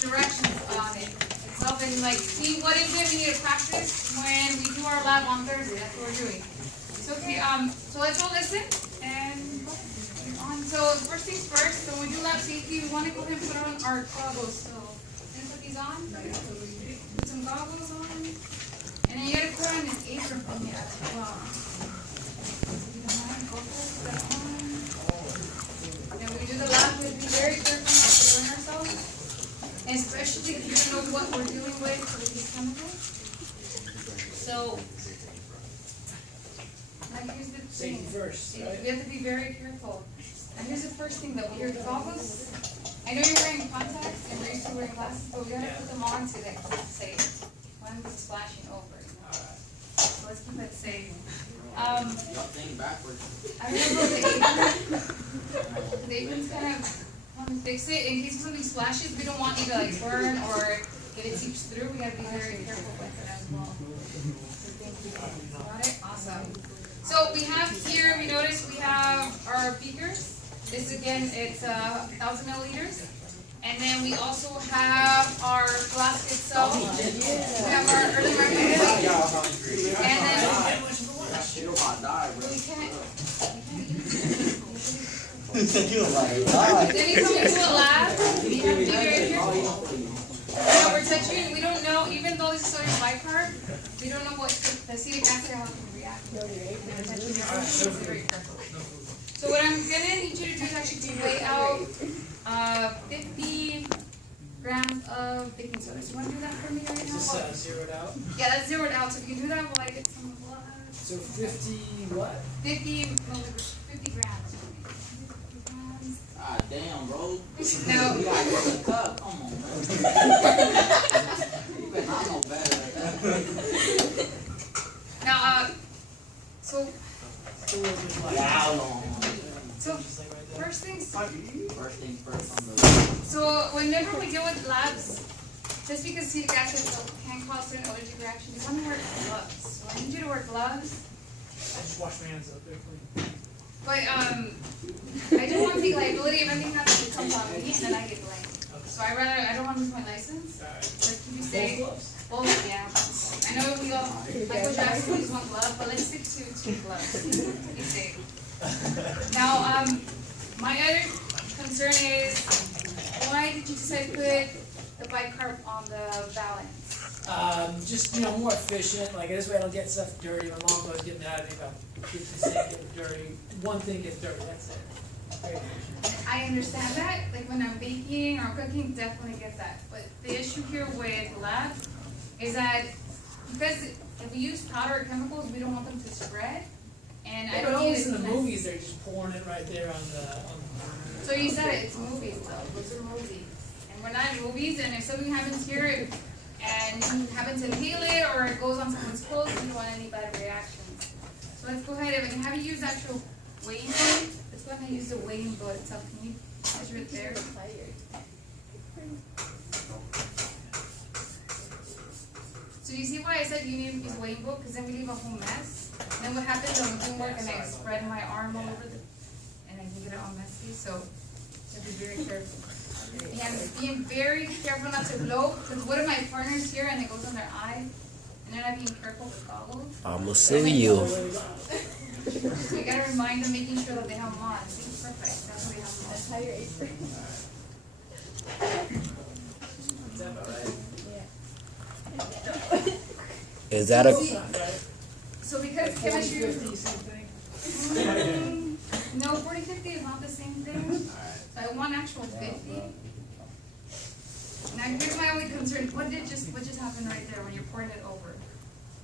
directions on it itself and like see what is it we need to practice when we do our lab on Thursday. That's what we're doing. So okay, so let's all listen and go on. So first things first, so when we do lab safety, we want to go ahead and put on our goggles. So I'm gonna put these on. Put some goggles on. And then you gotta put on an apron for me as well. And when we do the lab, we have to be very careful not to burn ourselves. And especially if you don't know what we're dealing with these chemicals. So, like here's the thing. Safety first, right? We have to be very careful. And here's the first thing that we hear the goggles. I know you're wearing contacts and we're used to wearing glasses, but we gotta put them on to like safe. One is splashing over. So let's keep it safe. Y'all think backwards. I remember the apron. The apron's kind of want to fix it in case something splashes. We don't want you to like burn or get it seeps through. We gotta be very careful with it as well. So thank you. Got it? Awesome. So we have here, we notice we have our beakers. This again, it's 1,000 milliliters. And then we also have our flask itself. We have our early market. And then we can't then you come into a lab, we have to be very careful. So we're touching, we don't know, even though this is sodium bicarb, we don't know what the acetic acid how it can react. So very careful. So what I'm gonna need you to do is actually weigh out 50 grams of baking soda. So you want to do that for me right now? Is this zeroed out? Yeah, that's zeroed out. So if you can do that while I get some blood. So 50 what? 50 grams. 50 grams. Ah, damn, bro. No. You gotta get a cup. Come on, man. You better not know better like that. Now, so How long? first things First things first on the So whenever we deal with labs, just because acetic acid can cause certain allergic reactions, you want to wear gloves. So I need you to wear gloves. I just wash my hands up there clean. But I don't want to take liability if anything happens, it comes on me and then I get blamed. So I don't want to lose my license. Let's keep you safe. Both, yeah. I know we all, Michael Jackson used one glove, but let's stick to 2 gloves. Be safe. Now, my other concern is, why did you decide to put the bicarb on the valance? Just, more efficient. Like, this way I don't get stuff dirty. My mom goes getting out of me about 50 cents get dirty. One thing gets dirty, that's it. Very efficient. I understand that. Like, when I'm baking or cooking, definitely get that. But the issue here with lab is that because if we use powder or chemicals, we don't want them to spread. And I don't always in the movies, they're just pouring it right there on the So you said it, it's movies though. Those are movies. And we're not in movies, and if something happens here and you happen to inhale it or it goes on someone's clothes, you don't want any bad reactions. So let's go ahead and have you use actual weighing board. Let's go ahead and use the weighing board itself. Can you measure it there? So you see why I said you need to use a weighing book? Because then we leave a whole mess. And then what happens when I'm doing work and I spread my arm all over and I can get it all messy. So you have to be very careful. And being very careful not to blow. Because what if my partner's here and it goes in their eye? And they're not being careful with goggles. I'ma sue you. So you gotta remind them, making sure that they have them on. See, perfect. That's what we have them on. That's how your apron. Is that about right? Is that a... So because chemistry, 40-50, same thing? no, 40-50 is not the same thing. So I want actual 50. Now here's my only concern. What just happened right there when you're pouring it over?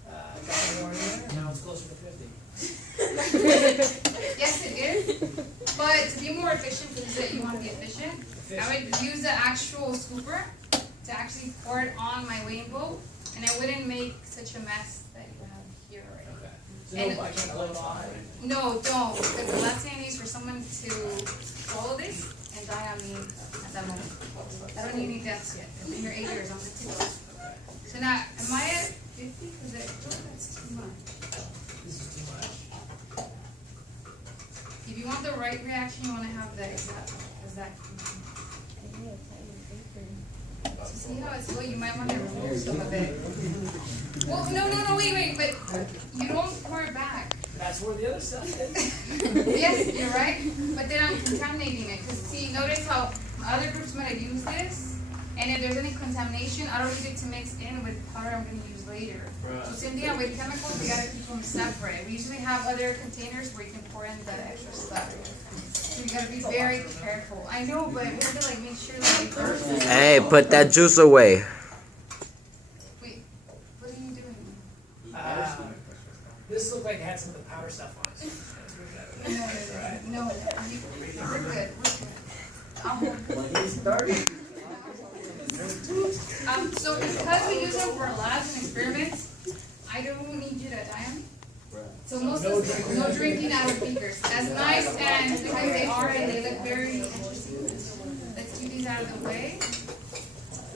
Got more in there, now it's closer to 50. Yes, it is. But to be more efficient, because you want to be efficient, I would use the actual scooper to actually pour it on my weighing bowl, and I wouldn't make such a mess that you have here already. Okay. So And- I can't blow it off. No, don't, because the last thing I need is for someone to swallow this and die on me at that moment. I don't need any deaths yet. I've been here 8 years, I'm good to go. So now, am I at 50? Because that's too much. This is too much. If you want the right reaction, you want to have the exact. see how it's full? You might want to remove some of it. Well, no, wait, but you don't pour it back. That's where the other stuff is. Yes, you're right, but then I'm contaminating it, because see, notice how other groups might have used this, and if there's any contamination, I don't need it to mix in with powder I'm going to use later. So Cynthia, with chemicals, we got to keep them separate. We usually have other containers where you can pour in the extra stuff. So you got to be very careful. I know, but we have to like make sure that Hey, put that juice away. Wait, what are you doing? This looked like it had some of the powder stuff on it. No, we're good. When he started. So because we use them for labs and experiments, I don't need you to dye them. So most of no drinking out of beakers. As nice and because they are and they look very interesting. Let's keep these out of the way.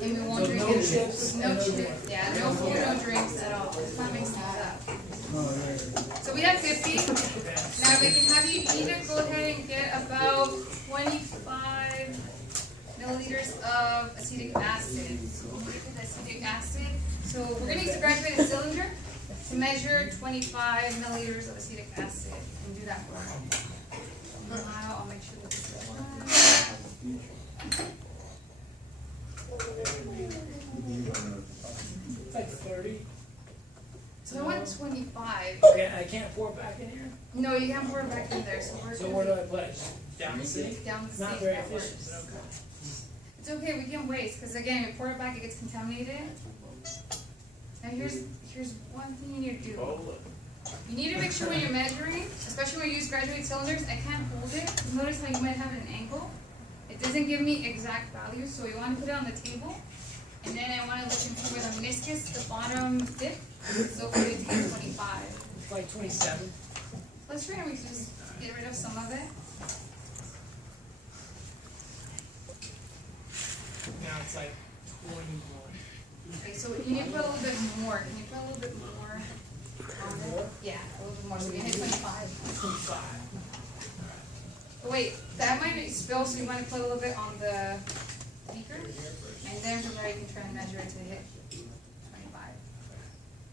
And we won't drink no it. chips, No chips. Yeah, no food, no drinks at all. Just want to mix things up. So we have 50. Now we can have you either go ahead and get about 25 milliliters of acetic acid. So we'll look at the acetic acid. So we're going to use a graduated cylinder to measure 25 milliliters of acetic acid. And do that for me. Now I'll make sure that this is fine. It's like 30. So I want 25. Okay, I can't pour it back in here? No, you can't pour it back in there. So Where do I put it? Just down the sink? Down the It's not sink, very that efficient, works. but okay. It's okay, we can waste, because again, we pour it back, it gets contaminated. Now here's one thing you need to do. You need to make sure when you're measuring, especially when you use graduated cylinders, I can't hold it. Notice how you might have an angle. It doesn't give me exact values, so you want to put it on the table. And then I want to look into where the meniscus, the bottom tip. So for it to get 25. It's like 27. Let's try and we can just get rid of some of it. Now it's like 21. Okay, so you need to put a little bit more. Can you put a little bit more on it? Yeah, a little bit more. So we hit 25. 25. But wait, that might spill, so you want to put a little bit on the beaker, and then from there you can try and measure it to hit 25.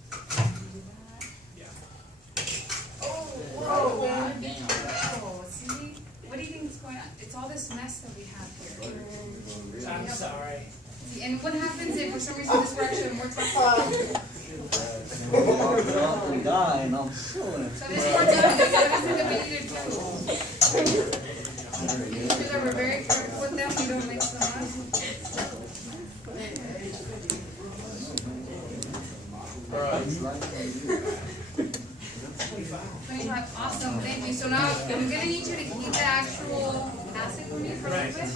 Do that. Yeah. Oh, whoa! Be careful. See? What do you think is going on? It's all this mess that we have here. I'm sorry. See, and what happens if for some reason this works and we're talking? I'm the guy and I'm showing him. So this works out, so that's what we need to do. Make sure that we're very careful with them, we don't mix them up. 25, awesome, thank you. So now I'm going to need you to heat the actual acid for me for a little bit.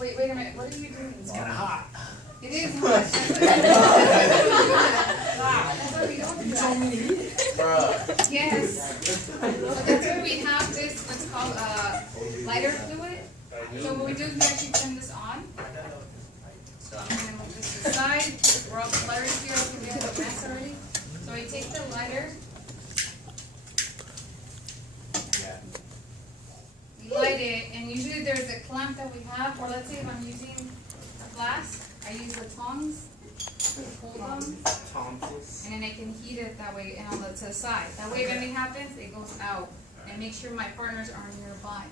Wait a minute, what are you doing? It's kind of hot. It is hot. That's why we don't do You told that. me to heat it. Yes. So that's why we have this, what's called lighter fluid. So what we do is we actually turn this on. So I'm going to move this to the side. We're all lighter here, so we have a mess already. So we take the lighter. We light it, and usually there's a clamp that we have, or let's say if I'm using a flask, I use the tongs to hold them, and then I can heat it that way and on the to the side. That way if anything happens, it goes out, and make sure my partners are nearby.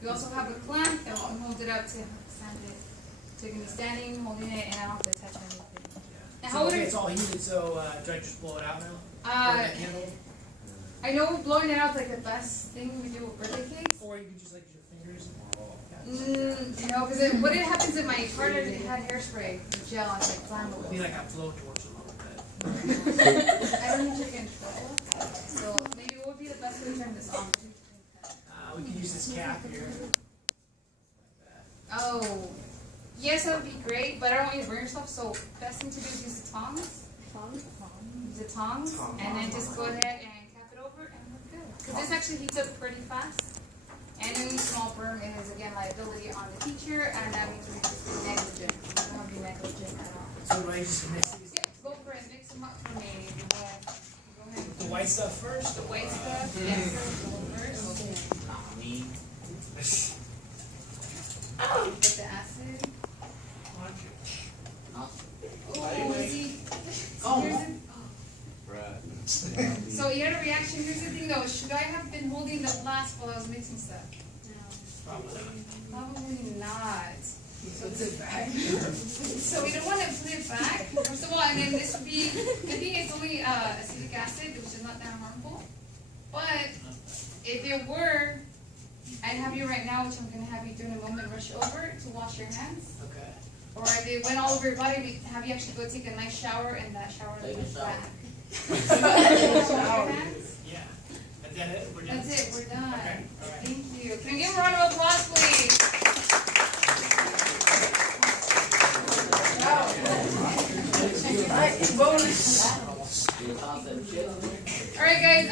We also have a clamp that will hold it up to stand it. So you can be standing, holding it, and I don't have to touch anything. Now, how So would okay, it? it's all heated, so do I just blow it out now? I know blowing it out is like the best thing we do with birthday cakes. Or you can just like use your fingers. No, because what happens if my partner had hairspray, gel, and it's like It'd flammable. be like a blow torch a little bit. I don't need to get in trouble. So maybe what would be the best way to turn this on? We could use this cap here. Oh, yes, that would be great, but I don't want you to burn yourself, so best thing to do is use the tongs. Use the tongs, and then just go ahead and cap it over, and we're good. Because this actually heats up pretty fast. And any small burn is, again, liability on the teacher, and that means we're just negligent. We don't want to be negligent at all. So do I just mix these? Yeah, go for it. Mix them up for me. Yeah. white stuff first? The white stuff, yes, first. With the acid. Oh, see, so you had a reaction. Here's the thing though, should I have been holding the flask while I was mixing stuff? Probably not. So we don't want to put it back, first of all, and then this would be, I think it's only acetic acid, which is not that harmful. But if it were, I'd have you right now, which I'm going to have you do in a moment, rush over to wash your hands. Okay. Or if it went all over your body, we have you actually go take a nice shower, and that shower goes back. Wash your hands. Yeah. And then we're done? That's it, we're done. Okay. All right. Thank you. Can we give a round of applause, please? All right, guys.